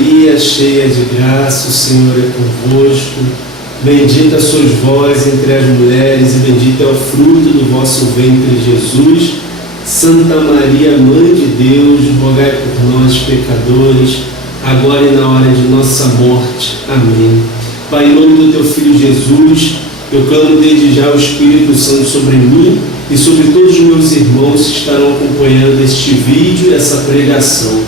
Maria, cheia de graça, o Senhor é convosco. Bendita sois vós entre as mulheres, e bendito é o fruto do vosso ventre, Jesus. Santa Maria, Mãe de Deus, rogai por nós, pecadores, agora e na hora de nossa morte. Amém. Pai, em nome do teu Filho Jesus, eu clamo desde já o Espírito Santo sobre mim e sobre todos os meus irmãos que estarão acompanhando este vídeo, essa pregação.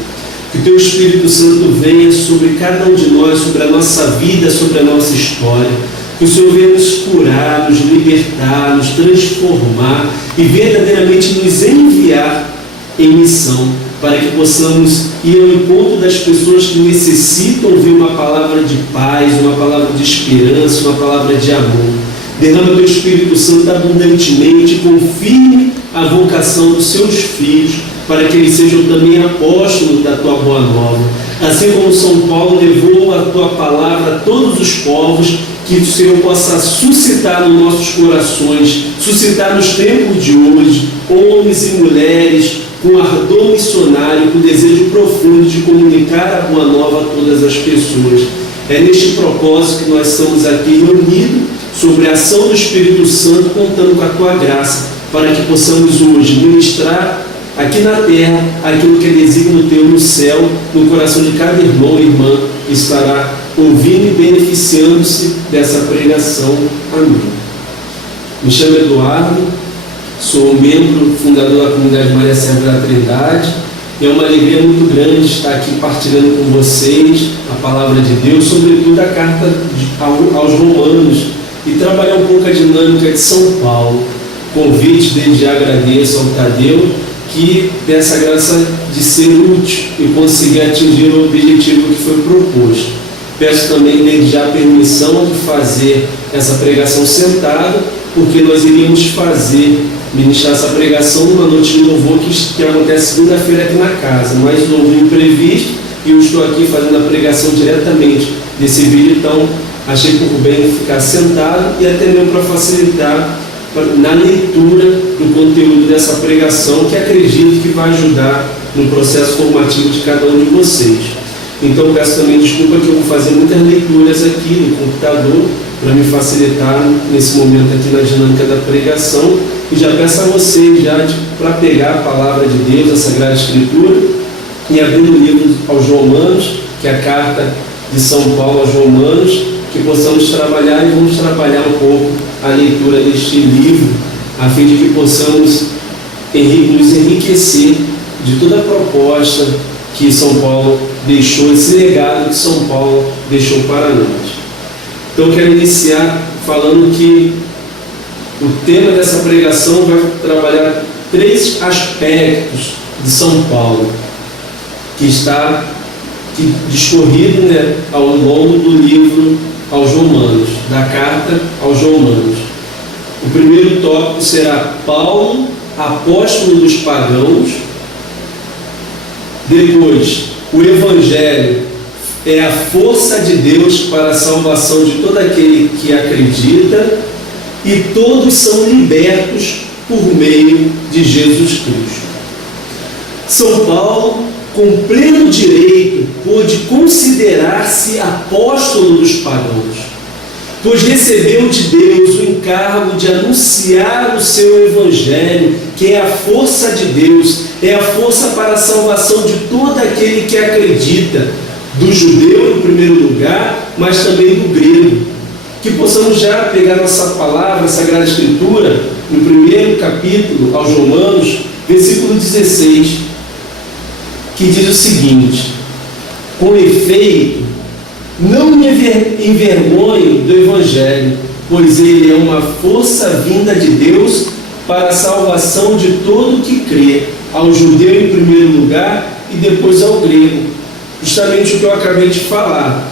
Que o teu Espírito Santo venha sobre cada um de nós, sobre a nossa vida, sobre a nossa história. Que o Senhor venha nos curar, nos libertar, nos transformar e verdadeiramente nos enviar em missão, para que possamos ir ao encontro das pessoas que necessitam ouvir uma palavra de paz, uma palavra de esperança, uma palavra de amor. Derrama o teu Espírito Santo abundantemente, confirme a vocação dos seus filhos, para que eles sejam também apóstolos da tua boa nova. Assim como São Paulo levou a tua palavra a todos os povos, que o Senhor possa suscitar nos nossos corações, suscitar nos tempos de hoje, homens e mulheres com ardor missionário, com desejo profundo de comunicar a boa nova a todas as pessoas. É neste propósito que nós estamos aqui reunidos, sobre a ação do Espírito Santo, contando com a tua graça, para que possamos hoje ministrar aqui na terra aquilo que é desígnio teu no céu, no coração de cada irmão e irmã que estará ouvindo e beneficiando-se dessa pregação. Amém. Me chamo Eduardo, sou membro fundador da comunidade Maria Serva da Trindade. É uma alegria muito grande estar aqui partilhando com vocês a palavra de Deus, sobretudo a carta aos Romanos, e trabalhar um pouco a dinâmica de São Paulo. Convite, desde já agradeço ao Tadeu, que tem essa graça de ser útil e conseguir atingir o objetivo que foi proposto. Peço também desde já a permissão de fazer essa pregação sentado, porque nós iríamos ministrar essa pregação numa noite de louvor que acontece segunda-feira aqui na casa, mas houve um imprevisto e eu estou aqui fazendo a pregação diretamente desse vídeo, então achei por bem ficar sentado e até mesmo para facilitar na leitura do conteúdo dessa pregação, que acredito que vai ajudar no processo formativo de cada um de vocês. Então peço também desculpa que eu vou fazer muitas leituras aqui no computador para me facilitar nesse momento aqui na dinâmica da pregação, e já peço a vocês para pegar a palavra de Deus, a Sagrada Escritura, e abrir o livro aos Romanos, que é a carta de São Paulo aos Romanos, que possamos trabalhar, e vamos trabalhar um pouco a leitura deste livro, a fim de que possamos nos enriquecer de toda a proposta que São Paulo deixou, esse legado que São Paulo deixou para nós. Então eu quero iniciar falando que o tema dessa pregação vai trabalhar 3 aspectos de São Paulo, que está discorrido ao longo do livro aos Romanos, da carta aos Romanos. O primeiro tópico será Paulo, apóstolo dos pagãos. Depois, o Evangelho é a força de Deus para a salvação de todo aquele que acredita, e todos são libertos por meio de Jesus Cristo. São Paulo, com pleno direito, pôde considerar-se apóstolo dos pagãos, pois recebeu de Deus o encargo de anunciar o seu Evangelho, que é a força de Deus, é a força para a salvação de todo aquele que acredita, do judeu em primeiro lugar, mas também do grego. Que possamos já pegar nossa palavra, a Sagrada Escritura, no primeiro capítulo aos Romanos, versículo 16, que diz o seguinte: com efeito, não me envergonho do Evangelho, pois ele é uma força vinda de Deus para a salvação de todo que crê, ao judeu em primeiro lugar e depois ao grego. Justamente o que eu acabei de falar.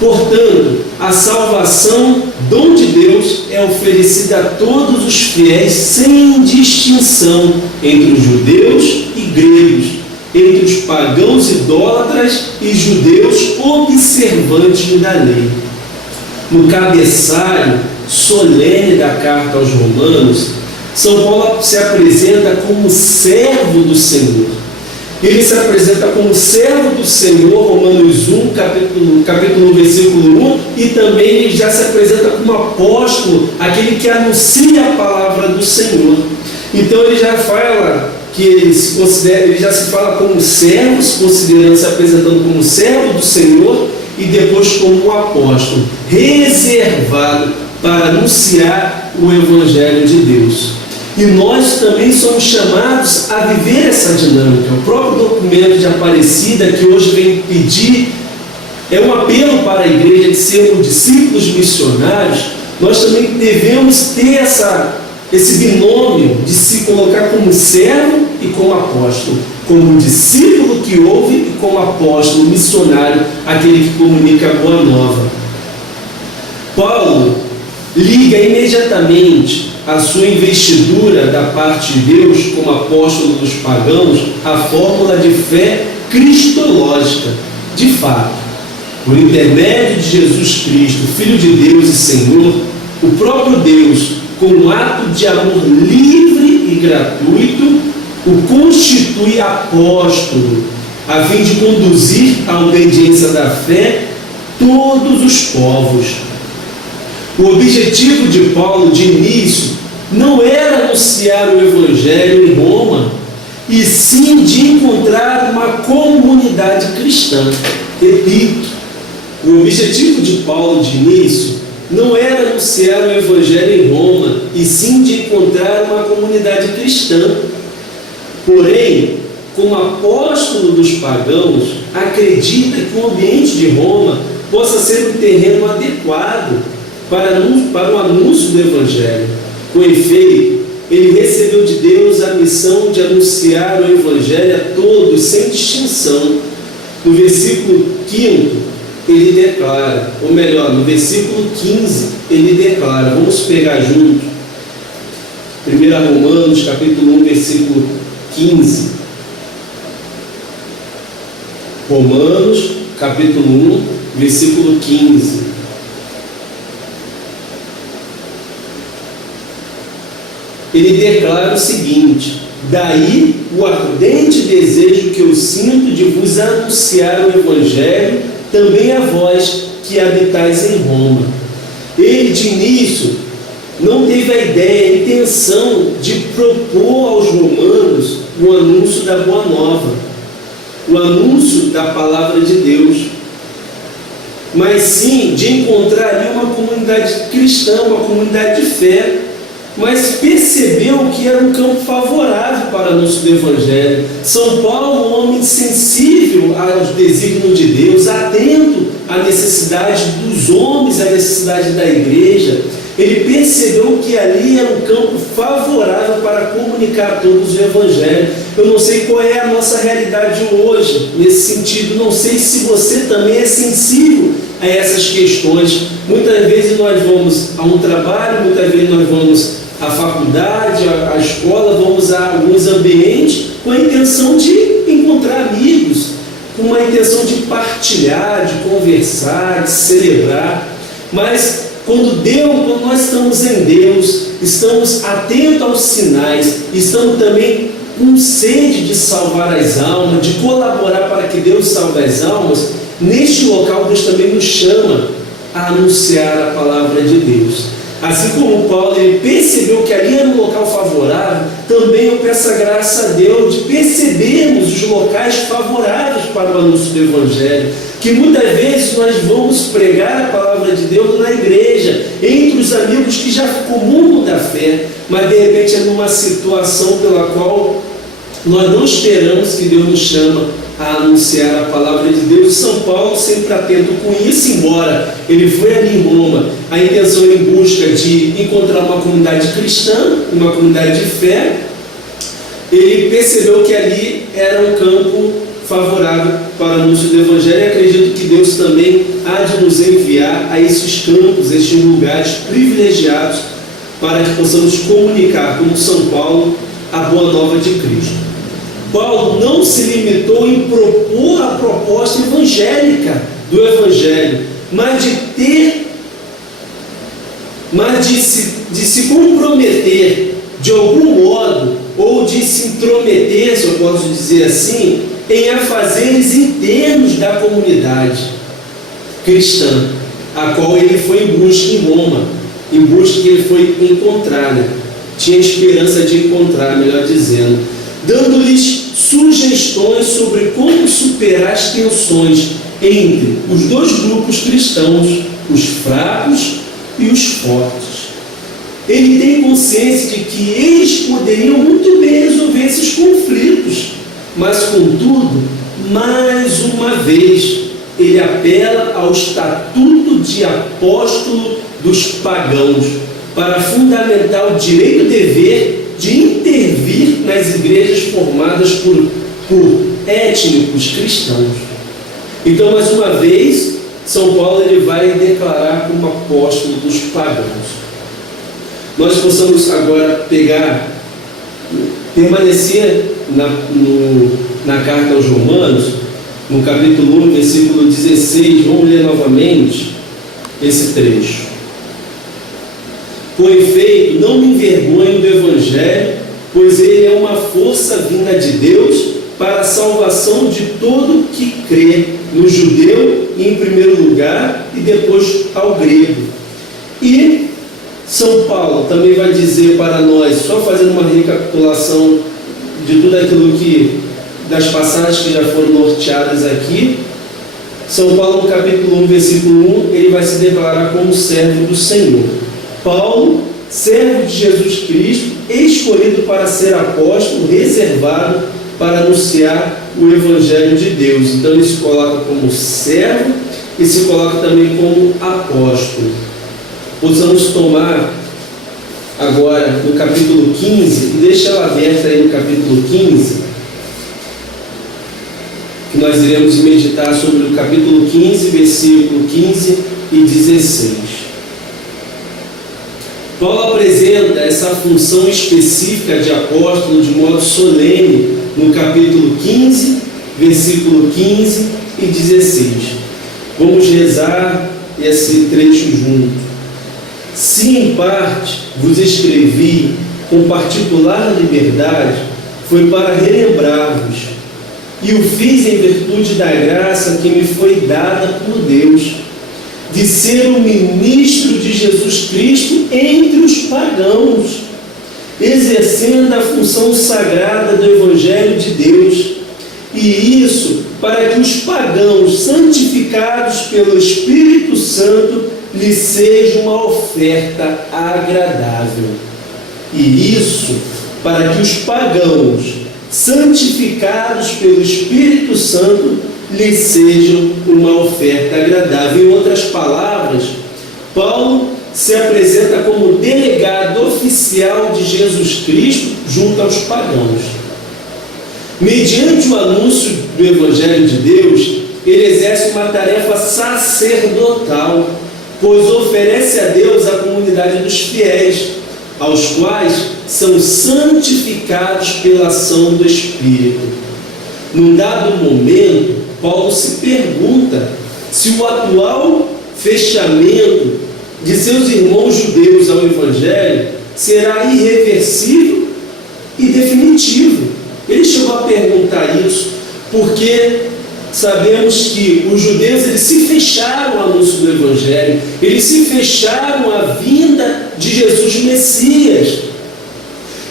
Portanto, a salvação, dom de Deus, é oferecida a todos os fiéis sem distinção entre os judeus e gregos, entre os pagãos idólatras e judeus observantes da lei. No cabeçalho solene da carta aos Romanos, São Paulo se apresenta como servo do Senhor, Ele se apresenta como servo do Senhor, Romanos 1, capítulo 1, versículo 1, e também ele já se apresenta como apóstolo, aquele que anuncia a palavra do Senhor. Então ele já fala que ele já se fala como servo, se apresentando como servo do Senhor, e depois como um apóstolo, reservado para anunciar o Evangelho de Deus. E nós também somos chamados a viver essa dinâmica. O próprio documento de Aparecida, que hoje vem pedir, é um apelo para a igreja de sermos discípulos missionários. Nós também devemos ter esse binômio de se colocar como servo e como apóstolo, como discípulo que ouve e como apóstolo missionário, aquele que comunica a boa nova. Paulo liga imediatamente a sua investidura da parte de Deus como apóstolo dos pagãos à fórmula de fé cristológica. De fato, por intermédio de Jesus Cristo, Filho de Deus e Senhor, o próprio Deus, com um ato de amor livre e gratuito, o constitui apóstolo, a fim de conduzir à obediência da fé todos os povos. O objetivo de Paulo de início não era anunciar o Evangelho em Roma, e sim de encontrar uma comunidade cristã. Repito, o objetivo de Paulo de início não era anunciar o Evangelho em Roma, e sim de encontrar uma comunidade cristã. Porém, como apóstolo dos pagãos, acredita que o ambiente de Roma possa ser um terreno adequado para o anúncio do Evangelho. Com efeito, ele recebeu de Deus a missão de anunciar o Evangelho a todos, sem distinção. No versículo 5, ele declara, ou melhor, no versículo 15, ele declara, vamos pegar junto, 1 Romanos, capítulo 1, versículo 15. Romanos, capítulo 1, versículo 15. Ele declara o seguinte: daí o ardente desejo que eu sinto de vos anunciar o Evangelho também a vós que habitais em Roma. Ele de início não teve a ideia, a intenção de propor aos romanos o anúncio da Boa Nova, o anúncio da Palavra de Deus, mas sim de encontrar ali uma comunidade cristã, uma comunidade de fé, mas percebeu que era um campo favorável para o anúncio do Evangelho. São Paulo, um homem sensível aos desígnios de Deus, atento à necessidade dos homens, à necessidade da igreja, ele percebeu que ali era um campo favorável para comunicar a todos o Evangelho. Eu não sei qual é a nossa realidade hoje, nesse sentido, não sei se você também é sensível a essas questões. Muitas vezes nós vamos a um trabalho, muitas vezes nós vamos à faculdade, à escola, vamos a alguns ambientes com a intenção de encontrar amigos, com uma intenção de partilhar, de conversar, de celebrar, mas quando nós estamos em Deus, estamos atentos aos sinais, estamos também com sede de salvar as almas, de colaborar para que Deus salve as almas, neste local Deus também nos chama a anunciar a palavra de Deus. Assim como Paulo ele percebeu que ali era um local favorável, também eu peço a graça a Deus de percebermos os locais favoráveis para o anúncio do Evangelho, que muitas vezes nós vamos pregar a palavra de Deus na igreja, entre os amigos que já comungam da fé, mas de repente é numa situação pela qual nós não esperamos que Deus nos chama a anunciar a palavra de Deus. São Paulo sempre atento com isso, embora ele foi ali em Roma, a intenção em busca de encontrar uma comunidade cristã, uma comunidade de fé, ele percebeu que ali era um campo favorável para o anúncio do Evangelho, e acredito que Deus também há de nos enviar a esses campos, estes lugares privilegiados, para que possamos comunicar, como São Paulo, a boa nova de Cristo. Paulo não se limitou em propor a proposta evangélica do Evangelho, mas de se comprometer de algum modo, ou de se intrometer, se eu posso dizer assim, em afazeres internos da comunidade cristã, a qual ele foi em busca em Roma, em busca que ele foi encontrar, né? Tinha esperança de encontrar, melhor dizendo, dando-lhes sugestões sobre como superar as tensões entre os dois grupos cristãos, os fracos e os fortes. Ele tem consciência de que eles poderiam muito bem resolver esses conflitos, mas, contudo, mais uma vez, ele apela ao estatuto de apóstolo dos pagãos para fundamentar o direito e dever de intervir nas igrejas formadas por étnicos cristãos. Então, mais uma vez, São Paulo ele vai declarar como apóstolo dos pagãos. Nós possamos agora permanecer na carta aos Romanos, no capítulo 1, versículo 16, vamos ler novamente esse trecho. Com efeito, não me envergonho do Evangelho, pois ele é uma força vinda de Deus para a salvação de todo que crê, no judeu em primeiro lugar e depois ao grego. E São Paulo também vai dizer para nós, só fazendo uma recapitulação de tudo aquilo das passagens que já foram norteadas aqui, São Paulo no capítulo 1, versículo 1, ele vai se declarar como servo do Senhor. Paulo, servo de Jesus Cristo, escolhido para ser apóstolo, reservado para anunciar o Evangelho de Deus. Então ele se coloca como servo e se coloca também como apóstolo. Possamos tomar agora no capítulo 15, e deixa ela aberta aí no capítulo 15, que nós iremos meditar sobre o capítulo 15, versículo 15 e 16. Paulo apresenta essa função específica de apóstolo de modo solene no capítulo 15, versículo 15 e 16. Vamos rezar esse trecho junto. Se em parte vos escrevi com particular liberdade, foi para relembrar-vos, e o fiz em virtude da graça que me foi dada por Deus, de ser um ministro de Jesus Cristo entre os pagãos, exercendo a função sagrada do Evangelho de Deus, e isso para que os pagãos, santificados pelo Espírito Santo, lhe seja uma oferta agradável. E isso para que os pagãos, santificados pelo Espírito Santo, lhe sejam uma oferta agradável. Em outras palavras, Paulo se apresenta como delegado oficial de Jesus Cristo junto aos pagãos. Mediante o anúncio do Evangelho de Deus, ele exerce uma tarefa sacerdotal, pois oferece a Deus a comunidade dos fiéis, aos quais são santificados pela ação do Espírito. Num dado momento, Paulo se pergunta se o atual fechamento de seus irmãos judeus ao Evangelho será irreversível e definitivo. Ele chegou a perguntar isso porque sabemos que os judeus eles se fecharam ao anúncio do Evangelho, eles se fecharam à vinda de Jesus Messias.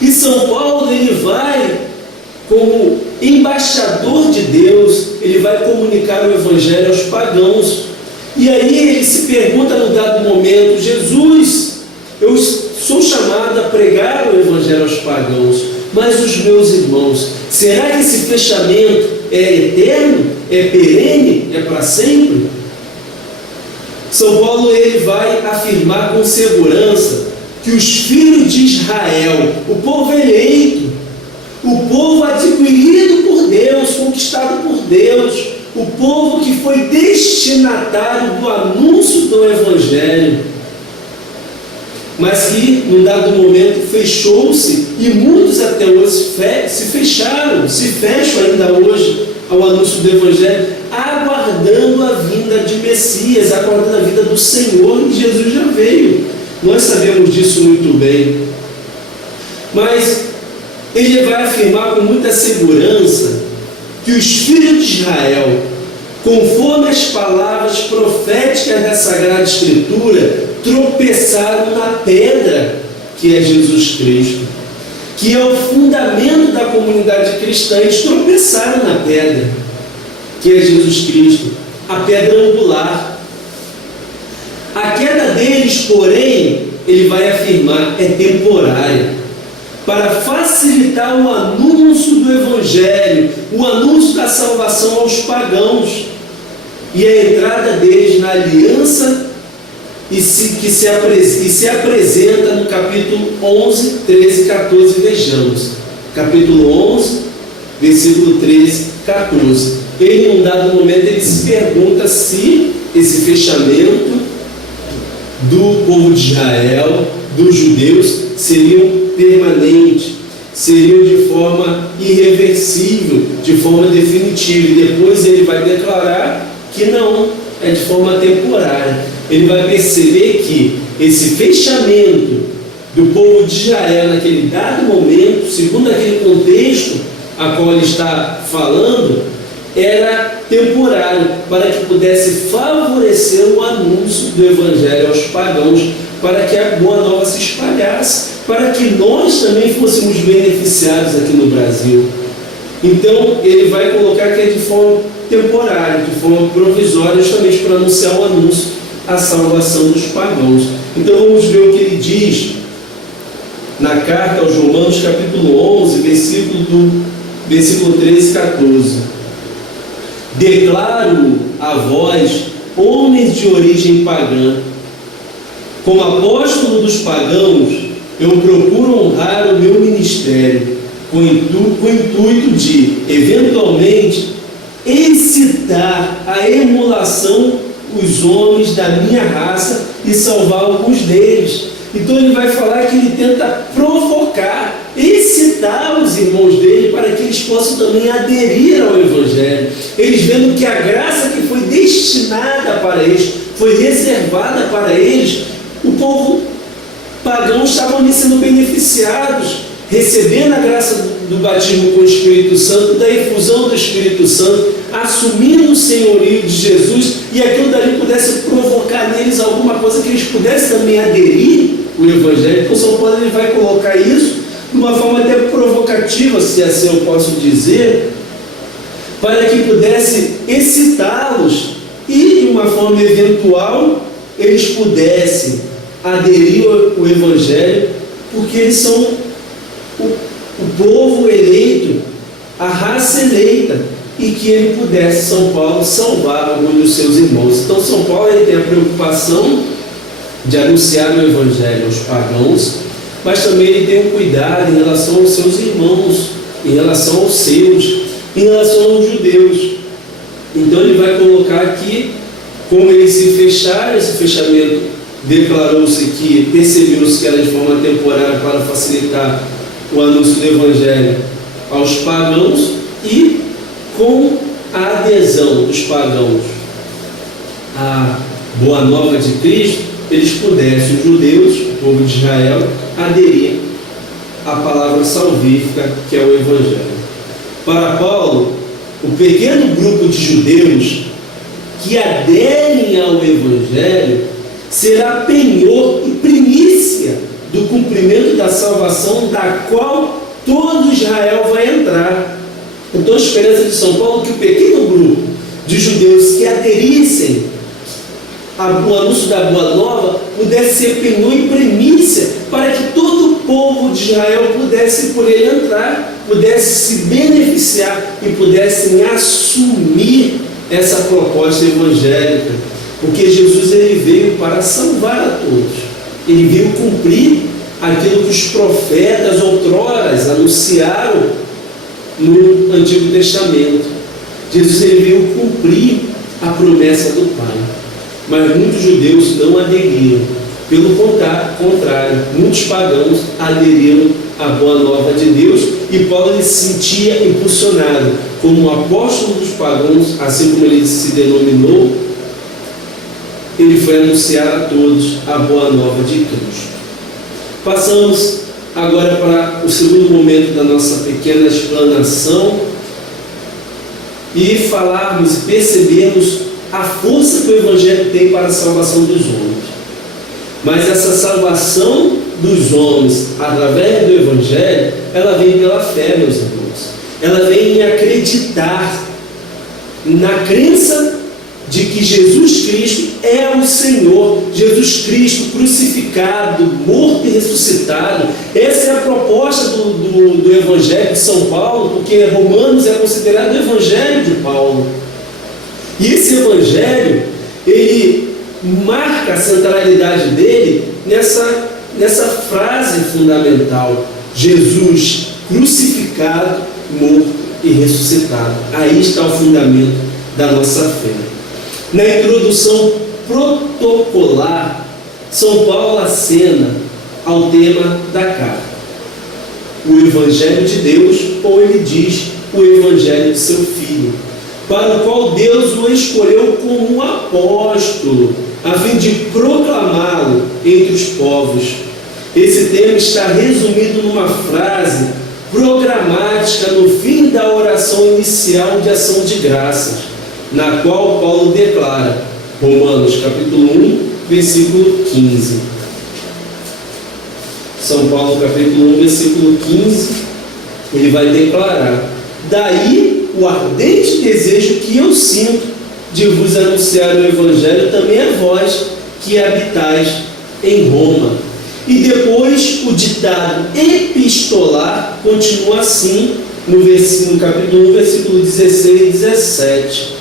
E São Paulo ele vai, como embaixador de Deus, ele vai comunicar o Evangelho aos pagãos. E aí ele se pergunta no dado momento: Jesus, eu sou chamado a pregar o Evangelho aos pagãos, mas os meus irmãos, será que esse fechamento é eterno? É perene? É para sempre? São Paulo ele vai afirmar com segurança que os filhos de Israel, o povo eleito, o povo adquirido por Deus, conquistado por Deus, o povo que foi destinatário do anúncio do Evangelho, mas que, num dado momento, fechou-se, e muitos até hoje se fecharam, se fecham ainda hoje ao anúncio do Evangelho, aguardando a vinda de Messias, aguardando a vinda do Senhor, e Jesus já veio. Nós sabemos disso muito bem. Mas ele vai afirmar com muita segurança que os filhos de Israel, conforme as palavras proféticas da Sagrada Escritura, tropeçaram na pedra que é Jesus Cristo, que é o fundamento da comunidade cristã. Eles tropeçaram na pedra que é Jesus Cristo, a pedra angular. A queda deles, porém, ele vai afirmar, é temporária, para facilitar o anúncio do Evangelho, o anúncio da salvação aos pagãos e a entrada deles na aliança que se apresenta no capítulo 11, 13 e 14. Vejamos, capítulo 11, versículo 13 e 14. Ele, em um dado momento, ele se pergunta se esse fechamento do povo de Israel, dos judeus, seriam permanentes, seriam de forma irreversível, de forma definitiva. E depois ele vai declarar que não, é de forma temporária. Ele vai perceber que esse fechamento do povo de Israel naquele dado momento, segundo aquele contexto a qual ele está falando, era temporário, para que pudesse favorecer o anúncio do Evangelho aos pagãos, para que a Boa Nova se espalhasse, para que nós também fôssemos beneficiados aqui no Brasil. Então ele vai colocar que é de forma temporária, de forma provisória, justamente para anunciar o anúncio, a salvação dos pagãos. Então vamos ver o que ele diz na carta aos Romanos, capítulo 11, versículo 13 e 14. Declaro a vós, homens de origem pagã, como apóstolo dos pagãos, eu procuro honrar o meu ministério, com o intuito de, eventualmente, excitar a emulação os homens da minha raça e salvar alguns deles. Então ele vai falar que ele tenta provocar, excitar os irmãos dele para que eles possam também aderir ao Evangelho. Eles vendo que a graça que foi destinada para eles, foi reservada para eles, o povo pagão estavam ali sendo beneficiados, recebendo a graça do batismo com o Espírito Santo, da efusão do Espírito Santo, assumindo o senhorio de Jesus, e aquilo dali pudesse provocar neles alguma coisa que eles pudessem também aderir ao Evangelho. Então São Paulo ele vai colocar isso de uma forma até provocativa, se assim eu posso dizer, para que pudesse excitá-los e, de uma forma eventual, eles pudessem aderir ao Evangelho, porque eles são o povo eleito, a raça eleita, e que ele pudesse, São Paulo, salvar alguns dos seus irmãos. Então São Paulo ele tem a preocupação de anunciar o Evangelho aos pagãos, mas também ele tem um cuidado em relação aos seus irmãos, em relação aos seus, em relação aos judeus. Então ele vai colocar aqui, como eles se fecharam, esse fechamento declarou-se que, percebeu-se que era de forma temporária para facilitar o anúncio do Evangelho aos pagãos, e com a adesão dos pagãos à Boa Nova de Cristo, eles pudessem, os judeus, o povo de Israel, aderir à palavra salvífica que é o Evangelho. Para Paulo, o pequeno grupo de judeus que aderem ao Evangelho será penhor e primícia do cumprimento da salvação, da qual todo Israel vai entrar. Então a esperança de São Paulo é que o pequeno grupo de judeus que aderissem ao anúncio da Boa Nova pudesse ser penhor e primícia, para que todo o povo de Israel pudesse por ele entrar, pudesse se beneficiar e pudessem assumir essa proposta evangélica, porque Jesus ele veio para salvar a todos. Ele veio cumprir aquilo que os profetas outrora anunciaram no Antigo Testamento. Jesus ele veio cumprir a promessa do Pai. Mas muitos judeus não aderiram. Pelo contrário, muitos pagãos aderiram à Boa Nova de Deus, e Paulo ele se sentia impulsionado como apóstolo dos pagãos, assim como ele se denominou. Ele foi anunciar a todos a Boa Nova de Cristo. Passamos agora para o segundo momento da nossa pequena explanação, e falarmos e percebermos a força que o Evangelho tem para a salvação dos homens. Mas essa salvação dos homens, através do Evangelho, ela vem pela fé, meus irmãos. Ela vem em acreditar na crença de que Jesus Cristo é o Senhor, Jesus Cristo crucificado, morto e ressuscitado. Essa é a proposta do Evangelho de São Paulo, porque Romanos é considerado o Evangelho de Paulo. E esse Evangelho, ele marca a centralidade dele nessa frase fundamental: Jesus crucificado, morto e ressuscitado. Aí está o fundamento da nossa fé. Na introdução protocolar, São Paulo acena ao tema da carta, o Evangelho de Deus, ou ele diz o Evangelho de seu Filho, para o qual Deus o escolheu como um apóstolo, a fim de proclamá-lo entre os povos. Esse tema está resumido numa frase programática no fim da oração inicial de ação de graças, na qual Paulo declara, Romanos capítulo 1, versículo 15. São Paulo capítulo 1, versículo 15, ele vai declarar: daí o ardente desejo que eu sinto de vos anunciar o Evangelho também a vós que habitais em Roma. E depois o ditado epistolar continua assim no capítulo 1, versículo 16 e 17.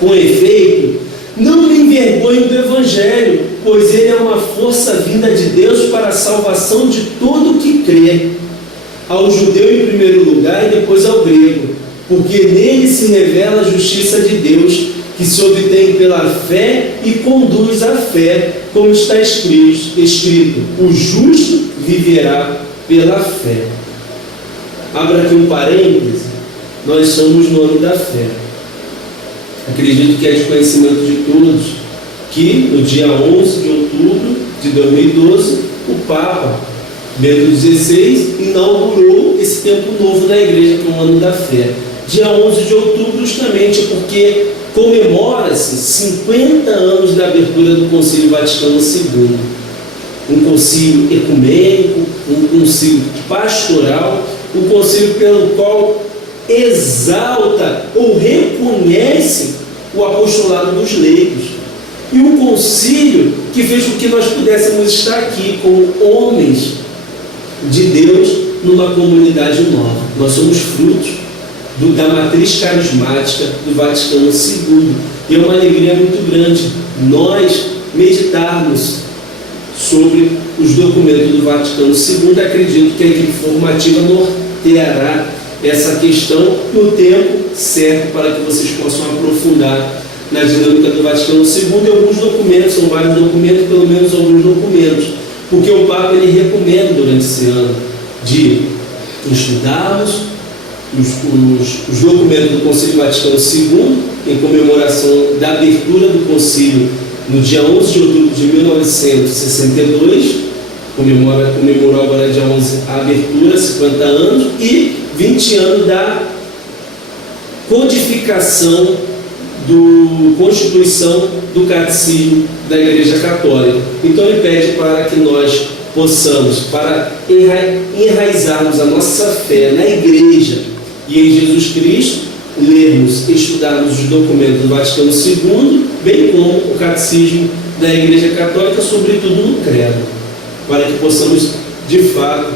Com efeito, não me envergonho do Evangelho, pois ele é uma força vinda de Deus para a salvação de todo o que crê, ao judeu em primeiro lugar e depois ao grego, porque nele se revela a justiça de Deus, que se obtém pela fé e conduz à fé, como está escrito: o justo viverá pela fé. Abra aqui um parêntese, nós somos no ano da fé. Acredito que é de conhecimento de todos que no dia 11 de outubro de 2012, o Papa Bento XVI inaugurou esse tempo novo da Igreja, que é o ano da fé. Dia 11 de outubro, justamente porque comemora-se 50 anos da abertura do Concílio Vaticano II. Um concílio ecumênico, um concílio pastoral, um concílio pelo qual exalta ou reconhece o apostolado dos leigos. E um concílio que fez com que nós pudéssemos estar aqui como homens de Deus numa comunidade nova. Nós somos frutos da matriz carismática do Vaticano II. E é uma alegria muito grande nós meditarmos sobre os documentos do Vaticano II. Acredito que a equipe formativa norteará essa questão no tempo certo para que vocês possam aprofundar na dinâmica do Vaticano II e alguns documentos, são vários documentos, pelo menos alguns documentos, porque o Papa ele recomenda durante esse ano de estudarmos os documentos do Concílio Vaticano II em comemoração da abertura do concílio no dia 11 de outubro de 1962, comemorou agora dia 11 a abertura, 50 anos, e 20 anos da codificação Constituição do Catecismo da Igreja Católica. Então ele pede para que nós possamos, para enraizarmos a nossa fé na Igreja e em Jesus Cristo, lermos, estudarmos os documentos do Vaticano II, bem como o Catecismo da Igreja Católica, sobretudo no credo, para que possamos, de fato,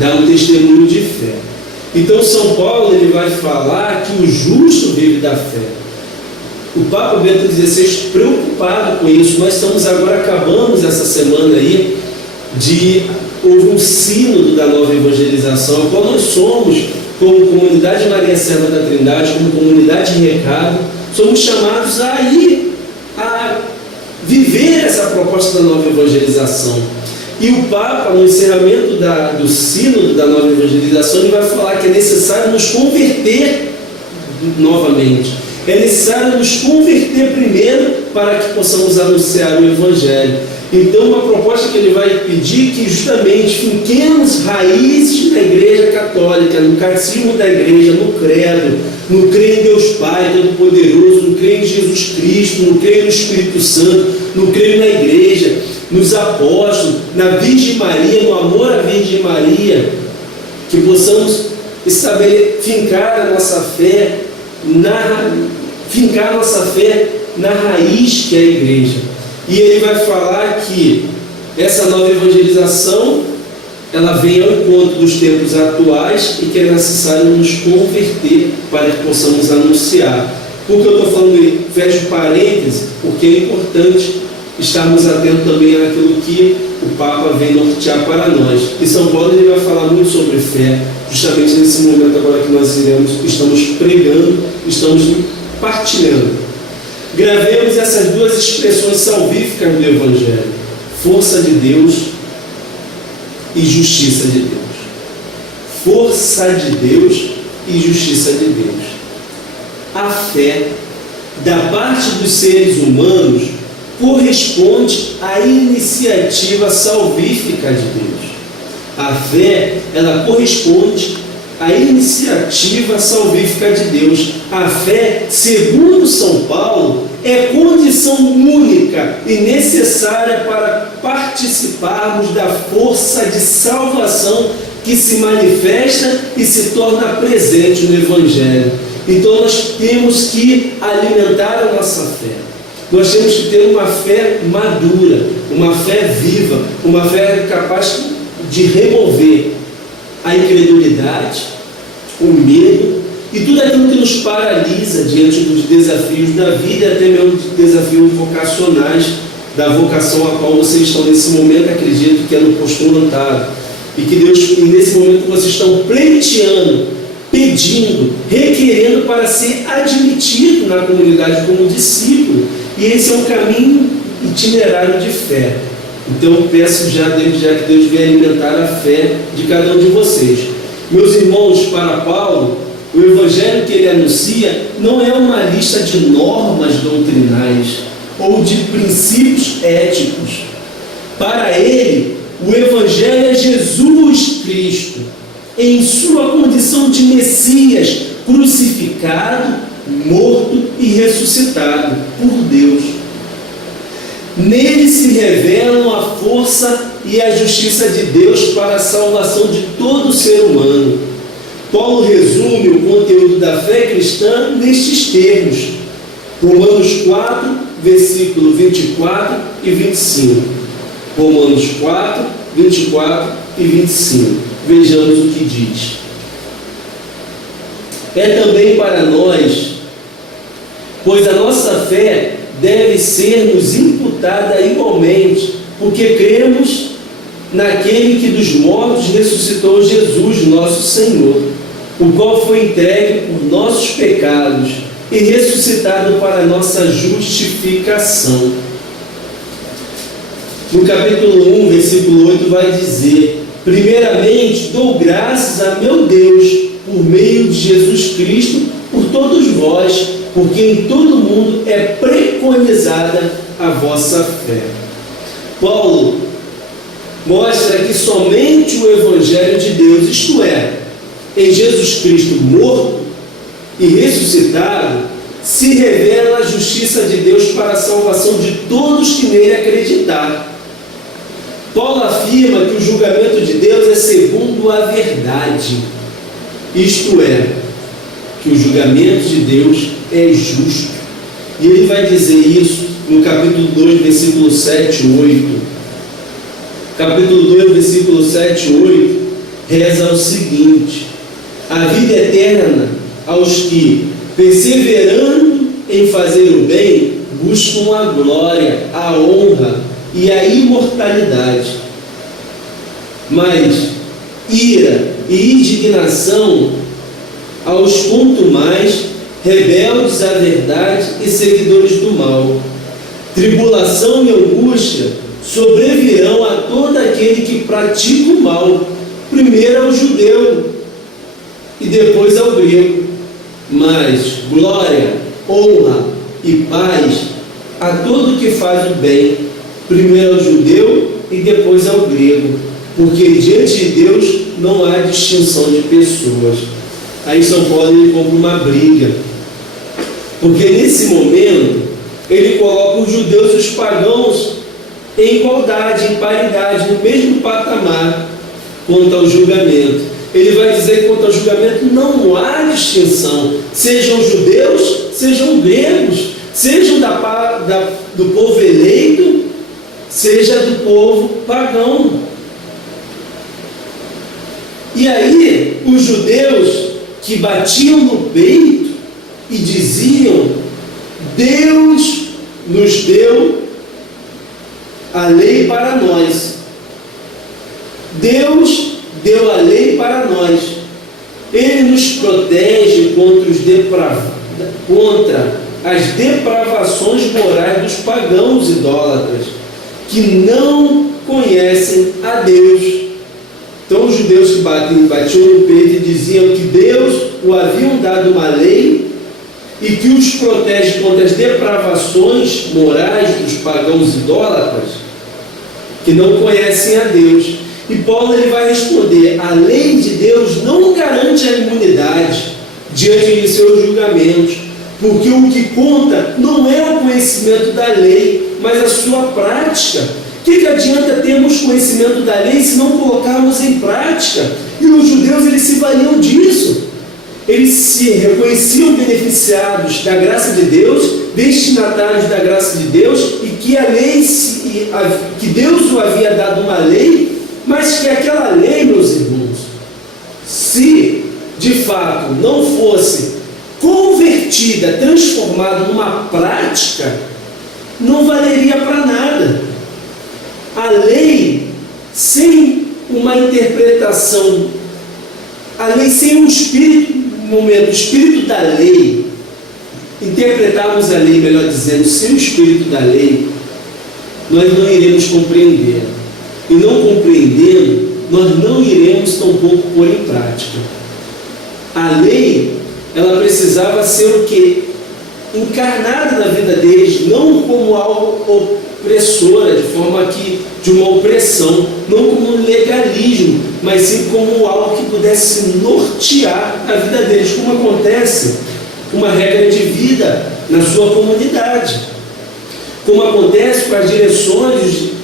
dar um testemunho de fé. Então São Paulo ele vai falar que o justo vive da fé. O Papa Bento XVI, preocupado com isso, nós estamos agora, acabamos essa semana aí, houve um sínodo da nova evangelização, a qual nós somos, como comunidade Maria Serva da Trindade, como comunidade Recado, somos chamados a ir, a viver essa proposta da nova evangelização. E o Papa, no encerramento do sínodo da nova evangelização, ele vai falar que é necessário nos converter novamente. É necessário nos converter primeiro para que possamos anunciar o Evangelho. Então, uma proposta que ele vai pedir que justamente finquemos raízes na Igreja Católica, no catecismo da Igreja, no credo, no crer em Deus Pai Todo-Poderoso, no crer em Jesus Cristo, no crer no Espírito Santo, no crer na Igreja, nos apóstolos, na Virgem Maria, no amor à Virgem Maria, que possamos fincar a nossa fé na raiz que é a Igreja. E ele vai falar que essa nova evangelização, ela vem ao encontro dos tempos atuais e que é necessário nos converter para que possamos anunciar. Por que eu estou falando aí? Fecho parênteses, porque é importante estarmos atentos também àquilo que o Papa vem nortear para nós. E São Paulo ele vai falar muito sobre fé, justamente nesse momento agora que nós estamos pregando, estamos partilhando. Gravemos essas duas expressões salvíficas do Evangelho: força de Deus e justiça de Deus. Força de Deus e justiça de Deus. A fé da parte dos seres humanos corresponde à iniciativa salvífica de Deus. A fé, ela corresponde à iniciativa salvífica de Deus. A fé, segundo São Paulo, é condição única e necessária para participarmos da força de salvação que se manifesta e se torna presente no Evangelho. Então nós temos que alimentar a nossa fé. Nós temos que ter uma fé madura, uma fé viva, uma fé capaz de remover a incredulidade, o medo e tudo aquilo que nos paralisa diante dos desafios da vida e até mesmo dos desafios vocacionais, da vocação a qual vocês estão nesse momento, acredito que é no postulantado. E que Deus, nesse momento, vocês estão pleiteando, pedindo, requerendo para ser admitido na comunidade como discípulo. E esse é um caminho itinerário de fé. Então eu peço desde já que Deus venha alimentar a fé de cada um de vocês. Meus irmãos, para Paulo, o Evangelho que ele anuncia não é uma lista de normas doutrinais ou de princípios éticos. Para ele, o Evangelho é Jesus Cristo, em sua condição de Messias, crucificado, morto e ressuscitado por Deus. Nele se revelam a força e a justiça de Deus para a salvação de todo ser humano. Paulo resume o conteúdo da fé cristã nestes termos. Romanos 4, versículo 24 e 25. Romanos 4, 24 e 25. Vejamos o que diz. É também para nós, pois a nossa fé deve ser-nos imputada igualmente, porque cremos naquele que dos mortos ressuscitou Jesus, nosso Senhor, o qual foi entregue por nossos pecados e ressuscitado para a nossa justificação. No capítulo 1, versículo 8, vai dizer: primeiramente, dou graças a meu Deus, por meio de Jesus Cristo, por todos vós, porque em todo mundo é preconizada a vossa fé. Paulo mostra que somente o Evangelho de Deus, isto é, em Jesus Cristo morto e ressuscitado, se revela a justiça de Deus para a salvação de todos que nele acreditar. Paulo afirma que o julgamento de Deus é segundo a verdade, isto é, que o julgamento de Deus é justo. E ele vai dizer isso no capítulo 2, versículo 7 e 8. Capítulo 2, versículo 7 e 8 reza o seguinte: a vida eterna aos que, perseverando em fazer o bem, buscam a glória, a honra e a imortalidade. Mas ira e indignação aos quanto mais rebeldes à verdade e seguidores do mal. Tribulação e angústia sobrevirão a todo aquele que pratica o mal, primeiro ao judeu e depois ao grego, mas glória, honra e paz a todo que faz o bem, primeiro ao judeu e depois ao grego, porque diante de Deus não há distinção de pessoas. Aí São Paulo ele compra uma briga, porque nesse momento ele coloca os judeus e os pagãos em igualdade, em paridade, no mesmo patamar quanto ao julgamento. Ele vai dizer que quanto ao julgamento não há distinção, sejam judeus, sejam gregos, sejam do povo eleito, seja do povo pagão. E aí, os judeus que batiam no peito e diziam: Deus nos deu a lei para nós. Deus deu a lei para nós. Ele nos protege contra as depravações morais dos pagãos idólatras, que não conhecem a Deus. Então os judeus que batiam no peito e diziam que Deus o haviam dado uma lei e que os protege contra as depravações morais dos pagãos idólatras, que não conhecem a Deus. E Paulo ele vai responder: a lei de Deus não garante a imunidade diante de seus julgamentos, porque o que conta não é o conhecimento da lei, mas a sua prática. O que adianta termos conhecimento da lei se não colocarmos em prática? E os judeus eles se valiam disso. Eles se reconheciam beneficiados da graça de Deus, destinatários da graça de Deus, e que a lei, que Deus o havia dado uma lei, mas que aquela lei, meus irmãos, se de fato não fosse convertida, transformada numa prática, não valeria para nada. A lei sem uma interpretação, a lei sem o espírito da lei, interpretarmos a lei, melhor dizendo, sem o espírito da lei, nós não iremos compreender. E não compreendendo, nós não iremos tampouco pôr em prática. A lei, ela precisava ser o quê? Encarnada na vida deles, não como algo opressora, de forma que, de uma opressão, não como um legalismo, mas sim como algo que pudesse nortear a vida deles, como acontece uma regra de vida na sua comunidade, como acontece com as direções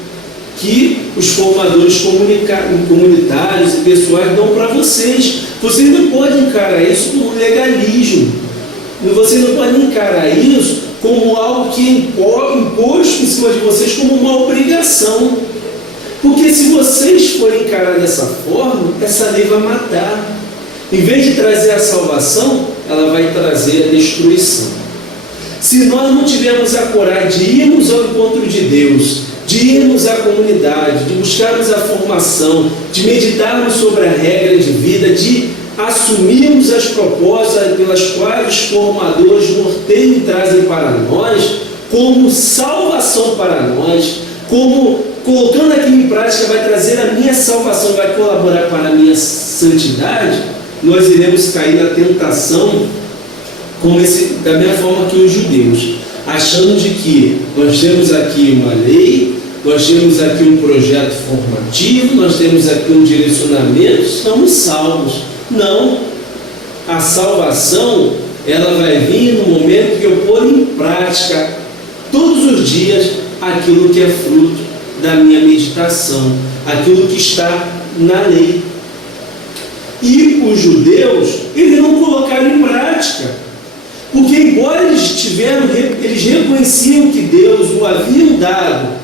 que os formadores comunitários e pessoais dão para vocês. Vocês não podem encarar isso como legalismo, vocês não podem encarar isso como algo que é imposto em cima de vocês como uma obrigação, porque se vocês forem encarar dessa forma, essa lei vai matar. Em vez de trazer a salvação, ela vai trazer a destruição. Se nós não tivermos a coragem de irmos ao encontro de Deus, de irmos à comunidade, de buscarmos a formação, de meditarmos sobre a regra de vida, de assumirmos as propostas pelas quais os formadores norteiam e trazem para nós, como salvação para nós, como colocando aquilo em prática vai trazer a minha salvação, vai colaborar para a minha santidade, nós iremos cair na tentação da mesma forma que os judeus, achando de que nós temos aqui uma lei, nós temos aqui um projeto formativo, nós temos aqui um direcionamento, estamos salvos. Não, a salvação ela vai vir no momento que eu pôr em prática todos os dias aquilo que é fruto da minha meditação, aquilo que está na lei. E os judeus, eles não colocaram em prática, porque embora eles reconheciam que Deus o haviam dado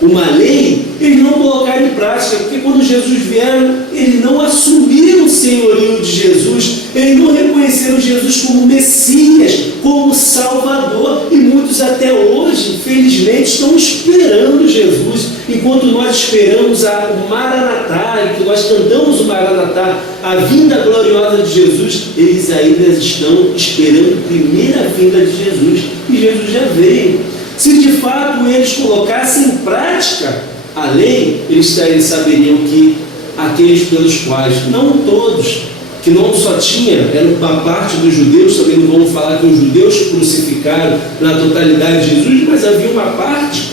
uma lei, eles não colocaram em prática, porque quando Jesus vieram, eles não assumiram o senhorio de Jesus, eles não reconheceram Jesus como Messias, como Salvador, e muitos até hoje, infelizmente, estão esperando Jesus, enquanto nós esperamos o Maranatá, e que nós cantamos o Maranatá, a vinda gloriosa de Jesus, eles ainda estão esperando a primeira vinda de Jesus, e Jesus já veio. Se de fato eles colocassem em prática a lei, eles saberiam que aqueles pelos quais, não todos, que não só tinha, era uma parte dos judeus, também não vamos falar que os judeus crucificaram na totalidade de Jesus, mas havia uma parte,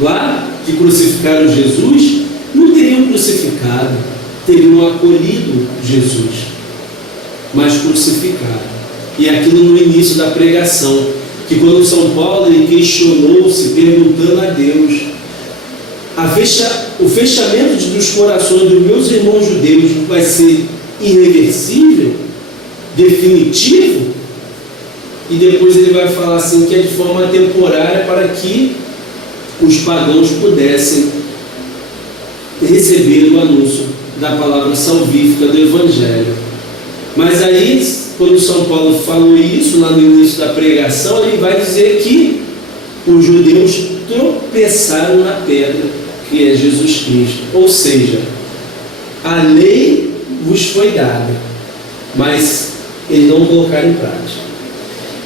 lá que crucificaram Jesus, não teriam crucificado, teriam acolhido Jesus, mas crucificaram. E aquilo no início da pregação, que quando São Paulo ele questionou-se, perguntando a Deus, o fechamento dos corações dos meus irmãos judeus vai ser irreversível, definitivo? E depois ele vai falar assim que é de forma temporária para que os pagãos pudessem receber o anúncio da palavra salvífica do Evangelho. Mas aí, quando São Paulo falou isso lá no início da pregação, ele vai dizer que os judeus tropeçaram na pedra, que é Jesus Cristo. Ou seja, a lei vos foi dada, mas eles não colocaram em prática.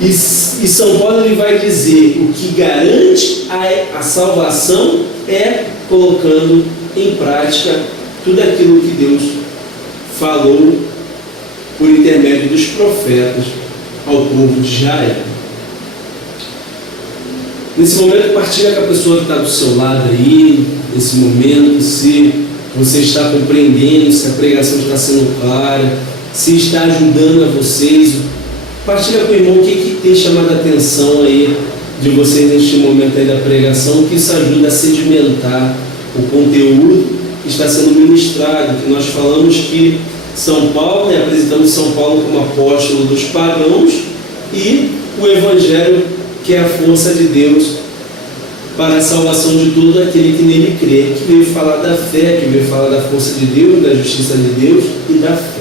E São Paulo ele vai dizer o que garante a salvação é colocando em prática tudo aquilo que Deus falou por intermédio dos profetas ao povo de Israel. Nesse momento, partilha com a pessoa que está do seu lado aí, nesse momento, se você está compreendendo, se a pregação está sendo clara, se está ajudando a vocês. Partilha com o irmão o que tem chamado a atenção aí de vocês neste momento aí da pregação, que isso ajuda a sedimentar o conteúdo que está sendo ministrado, que nós falamos que São Paulo, apresentamos São Paulo como apóstolo dos pagãos e o Evangelho que é a força de Deus para a salvação de todo aquele que nele crê, que veio falar da fé, que veio falar da força de Deus, da justiça de Deus e da fé.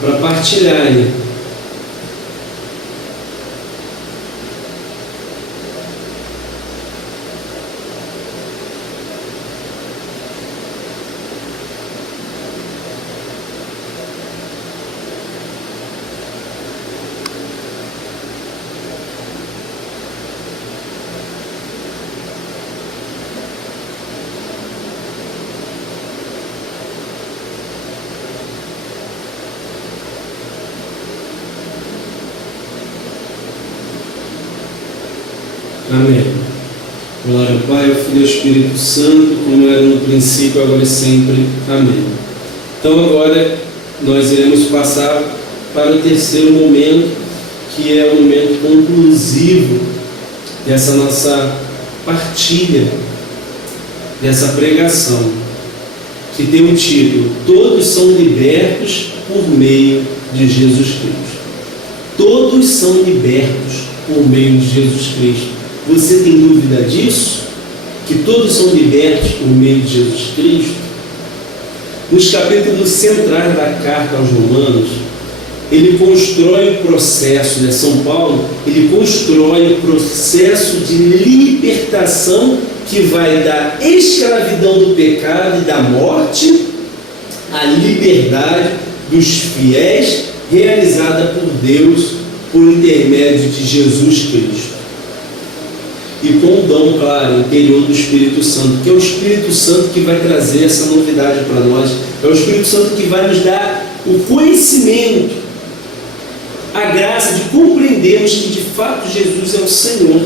Para partilhar aí. Amém. Glória ao Pai, ao Filho e ao Espírito Santo, como era no princípio, agora e sempre. Amém. Então agora nós iremos passar para o terceiro momento, que é o momento conclusivo dessa nossa partilha, dessa pregação, que tem o título: Todos são libertos por meio de Jesus Cristo. Todos são libertos por meio de Jesus Cristo. Você tem dúvida disso? Que todos são libertos por meio de Jesus Cristo? Nos capítulos centrais da carta aos Romanos, ele constrói o processo, São Paulo, ele constrói o processo de libertação que vai da escravidão do pecado e da morte à liberdade dos fiéis, realizada por Deus por intermédio de Jesus Cristo. E com o dom, claro, interior do Espírito Santo, que é o Espírito Santo que vai trazer essa novidade para nós, é o Espírito Santo que vai nos dar o conhecimento, a graça de compreendermos que de fato Jesus é o Senhor,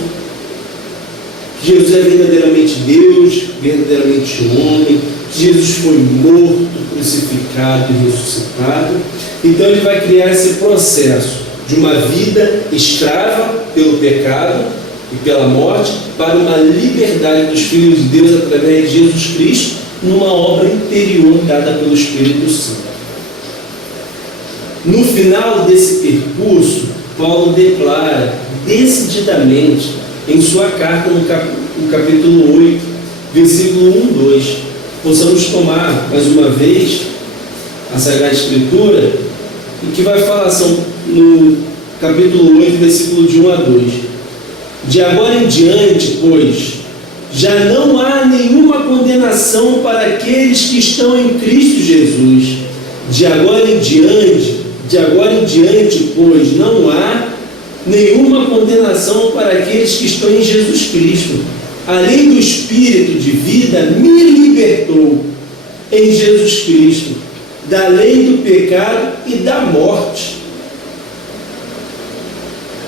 que Jesus é verdadeiramente Deus, verdadeiramente homem, que Jesus foi morto, crucificado e ressuscitado. Então ele vai criar esse processo de uma vida escrava pelo pecado e pela morte, para uma liberdade dos filhos de Deus através de Jesus Cristo, numa obra interior dada pelo Espírito Santo. No final desse percurso, Paulo declara decididamente em sua carta, no capítulo 8, versículo 1, 2. Possamos tomar mais uma vez a Sagrada Escritura, e que vai falar no capítulo 8, versículo de 1 a 2. De agora em diante, pois, já não há nenhuma condenação para aqueles que estão em Cristo Jesus. De agora em diante, pois, não há nenhuma condenação para aqueles que estão em Jesus Cristo. A lei do Espírito de vida me libertou em Jesus Cristo da lei do pecado e da morte.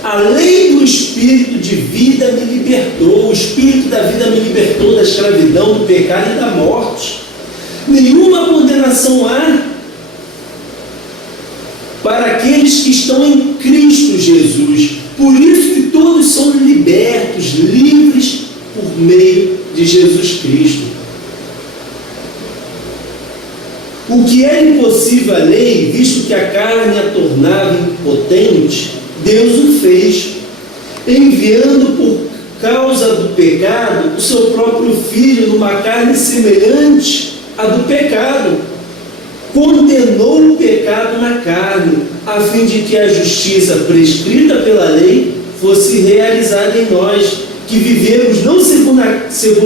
A lei do Espírito de vida me libertou, o Espírito da vida me libertou da escravidão, do pecado e da morte. Nenhuma condenação há para aqueles que estão em Cristo Jesus. Por isso que todos são libertos, livres por meio de Jesus Cristo. O que era impossível à lei, visto que a carne a tornava impotente, Deus o fez, enviando por causa do pecado o seu próprio Filho numa carne semelhante à do pecado. Condenou o pecado na carne, a fim de que a justiça prescrita pela lei fosse realizada em nós, que vivemos não segundo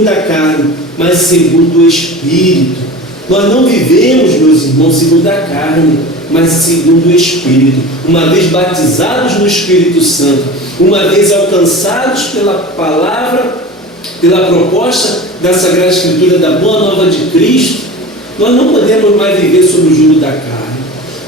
a carne, mas segundo o Espírito. Nós não vivemos, meus irmãos, segundo a carne, mas segundo o Espírito. Uma vez batizados no Espírito Santo, uma vez alcançados pela palavra, pela proposta da Sagrada Escritura, da Boa Nova de Cristo, nós não podemos mais viver sob o jugo da carne.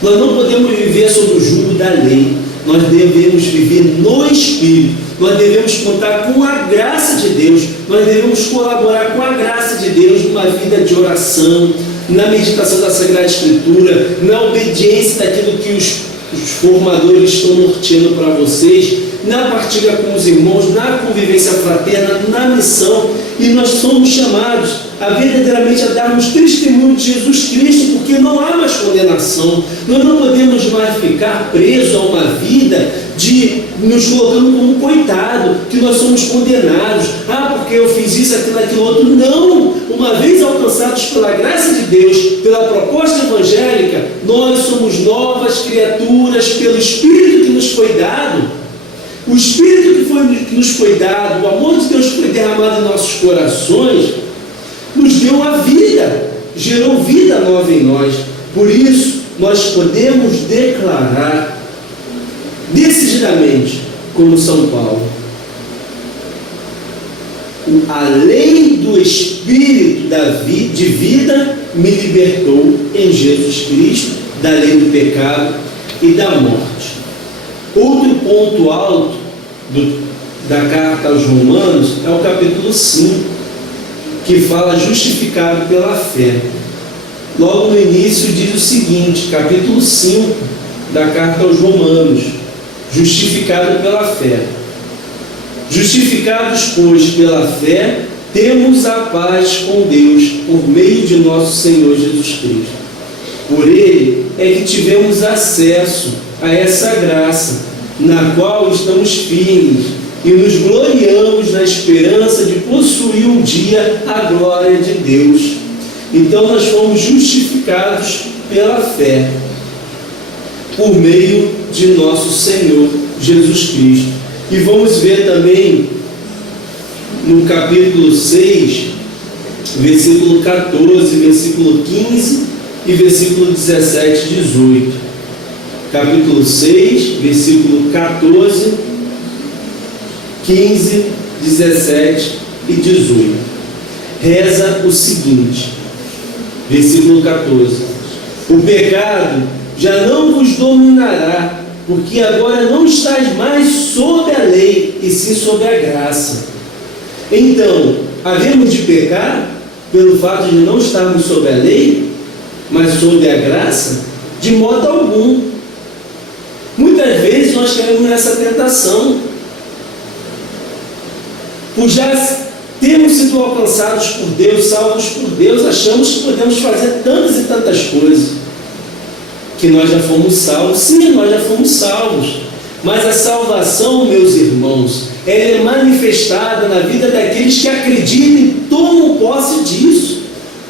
Nós não podemos viver sob o jugo da lei. Nós devemos viver no Espírito. Nós devemos contar com a graça de Deus. Nós devemos colaborar com a graça de Deus numa vida de oração, na meditação da Sagrada Escritura, na obediência daquilo que os formadores estão norteando para vocês, na partilha com os irmãos, na convivência fraterna, na missão. E nós somos chamados a verdadeiramente a darmos testemunho de Jesus Cristo, porque não há mais condenação. Nós não podemos mais ficar presos a uma vida de nos colocando como coitado, que nós somos condenados. Porque eu fiz isso, aquilo outro. Não! Uma vez alcançados pela graça de Deus, pela proposta evangélica, nós somos novas criaturas pelo Espírito que nos foi dado. O Espírito que nos foi dado, o amor de Deus que foi derramado em nossos corações, nos deu a vida, gerou vida nova em nós. Por isso, nós podemos declarar decididamente, como São Paulo: a lei do Espírito de vida me libertou em Jesus Cristo da lei do pecado e da morte. Outro ponto alto da carta aos Romanos é o capítulo 5, que fala justificado pela fé. Logo no início diz o seguinte, capítulo 5 da carta aos Romanos: justificado pela fé. Justificados, pois, pela fé, temos a paz com Deus, por meio de nosso Senhor Jesus Cristo. Por Ele é que tivemos acesso a essa graça, na qual estamos firmes e nos gloriamos na esperança de possuir um dia a glória de Deus. Então nós fomos justificados pela fé, por meio de nosso Senhor Jesus Cristo. E vamos ver também no capítulo 6, versículo 14, versículo 15 e versículo 17 e 18. Capítulo 6, versículo 14, 15, 17 e 18. Reza o seguinte, versículo 14: o pecado já não vos dominará, porque agora não estáis mais sob a lei, e sim sob a graça. Então, havemos de pecar pelo fato de não estarmos sob a lei, mas sob a graça? De modo algum. Muitas vezes nós caímos nessa tentação, por já termos sido alcançados por Deus, salvos por Deus, achamos que podemos fazer tantas e tantas coisas, que nós já fomos salvos. Sim, nós já fomos salvos, mas a salvação, meus irmãos, ela é manifestada na vida daqueles que acreditam e tomam posse disso.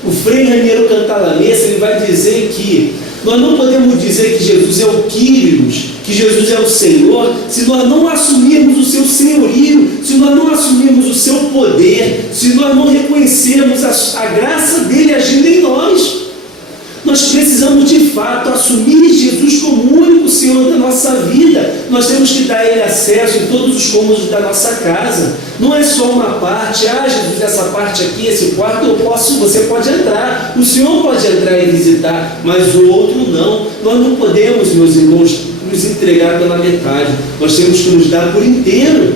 O Frei Raniero Cantalamessa, ele vai dizer que nós não podemos dizer que Jesus é o Kyrios, que Jesus é o Senhor, se nós não assumirmos o seu senhorio, se nós não assumirmos o seu poder, se nós não reconhecermos a graça dele agindo em nós. Nós precisamos de fato assumir Jesus como o único Senhor da nossa vida. Nós temos que dar a Ele acesso em todos os cômodos da nossa casa. Não é só uma parte. Jesus, essa parte aqui, esse quarto, você pode entrar. O Senhor pode entrar e visitar, mas o outro não. Nós não podemos, meus irmãos, nos entregar pela metade. Nós temos que nos dar por inteiro.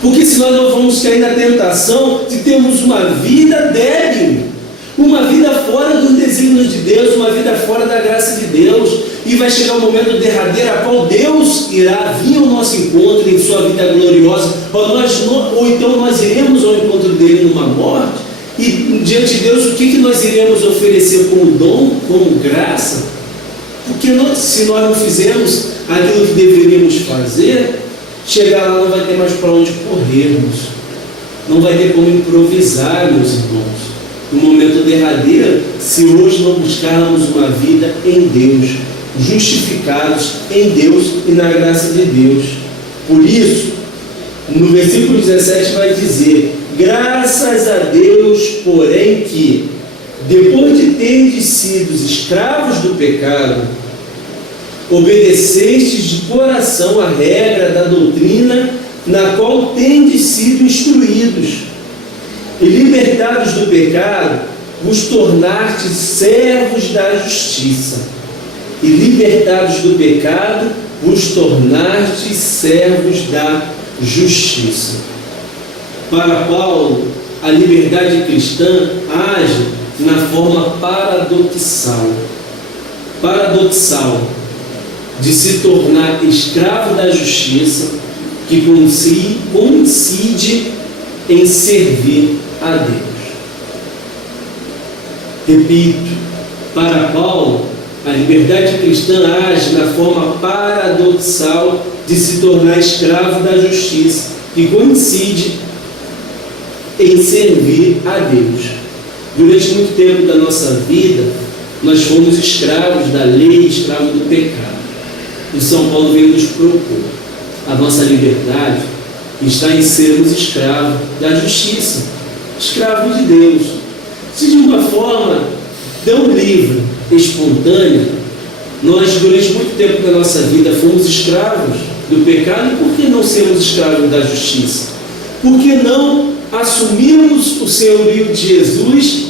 Porque senão nós vamos cair na tentação de termos uma vida débil. Uma vida fora dos desígnios de Deus, uma vida fora da graça de Deus, e vai chegar um momento derradeiro a qual Deus irá vir ao nosso encontro em sua vida gloriosa, ou então nós iremos ao encontro dele numa morte, e diante de Deus o que nós iremos oferecer como dom, como graça? Porque se nós não fizermos aquilo que deveríamos fazer, chegar lá não vai ter mais para onde corrermos, não vai ter como improvisar, meus irmãos. No momento derradeiro, se hoje não buscarmos uma vida em Deus, justificados em Deus e na graça de Deus. Por isso, no versículo 17 vai dizer: graças a Deus, porém, que, depois de terdes sido escravos do pecado, obedecestes de coração a regra da doutrina na qual tendes sido instruídos, e libertados do pecado, vos tornastes servos da justiça. E libertados do pecado, vos tornastes servos da justiça. Para Paulo, a liberdade cristã age na forma paradoxal de se tornar escravo da justiça, que coincide em servir a Deus. Repito, para Paulo, a liberdade cristã age na forma paradoxal de se tornar escravo da justiça, que coincide em servir a Deus. Durante muito tempo da nossa vida, nós fomos escravos da lei, escravos do pecado. E São Paulo veio nos propor a nossa liberdade está em sermos escravos da justiça, escravos de Deus. Se de uma forma tão livre, espontânea, nós durante muito tempo da nossa vida fomos escravos do pecado, por que não sermos escravos da justiça? Por que não assumirmos o senhorio de Jesus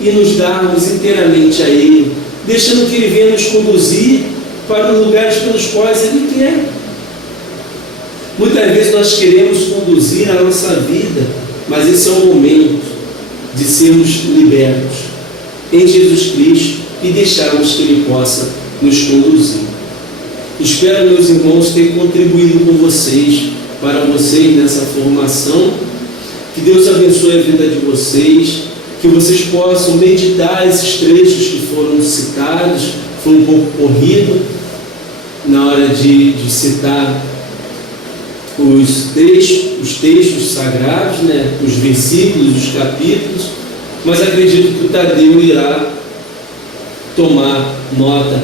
e nos darmos inteiramente a Ele, deixando que Ele venha nos conduzir para os lugares pelos quais Ele quer? Muitas vezes nós queremos conduzir a nossa vida, mas esse é o momento de sermos libertos em Jesus Cristo e deixarmos que Ele possa nos conduzir. Espero, meus irmãos, ter contribuído com vocês, para vocês nessa formação. Que Deus abençoe a vida de vocês, que vocês possam meditar esses trechos que foram citados. Foi um pouco corrido na hora de citar os textos sagrados, né? Os versículos, os capítulos, mas acredito que o Tadeu irá tomar nota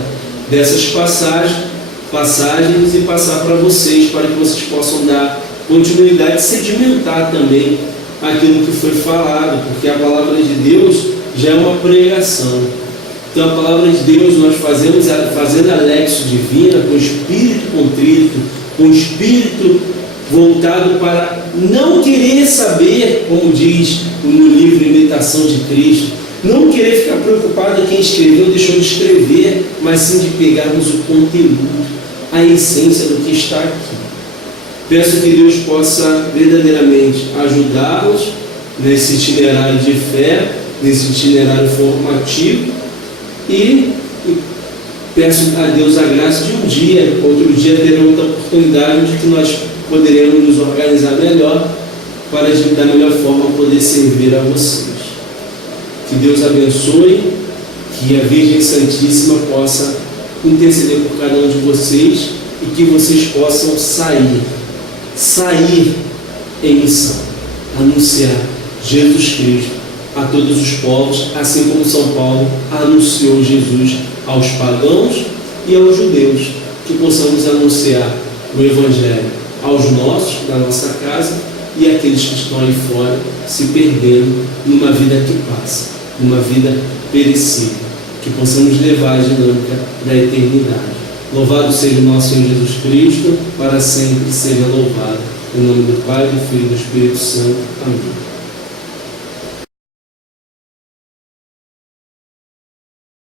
dessas passagens e passar para vocês, para que vocês possam dar continuidade e sedimentar também aquilo que foi falado, porque a palavra de Deus já é uma pregação. Então a palavra de Deus nós fazendo a lexo divina, com espírito contrito, com espírito voltado para não querer saber, como diz no livro Imitação de Cristo, não querer ficar preocupado em quem escreveu, deixou de escrever, mas sim de pegarmos o conteúdo, a essência do que está aqui. Peço que Deus possa verdadeiramente ajudá-los nesse itinerário de fé, nesse itinerário formativo, e peço a Deus a graça de um dia, outro dia ter outra oportunidade de que nós poderemos nos organizar melhor para da melhor forma poder servir a vocês. Que Deus abençoe, que a Virgem Santíssima possa interceder por cada um de vocês e que vocês possam sair em missão, anunciar Jesus Cristo a todos os povos, assim como São Paulo anunciou Jesus aos pagãos e aos judeus, que possamos anunciar o Evangelho aos nossos, da nossa casa, e aqueles que estão aí fora se perdendo numa vida que passa, numa vida perecível. que possamos levar a dinâmica da eternidade. Louvado seja o nosso Senhor Jesus Cristo, para sempre seja louvado. Em nome do Pai, do Filho e do Espírito Santo. Amém.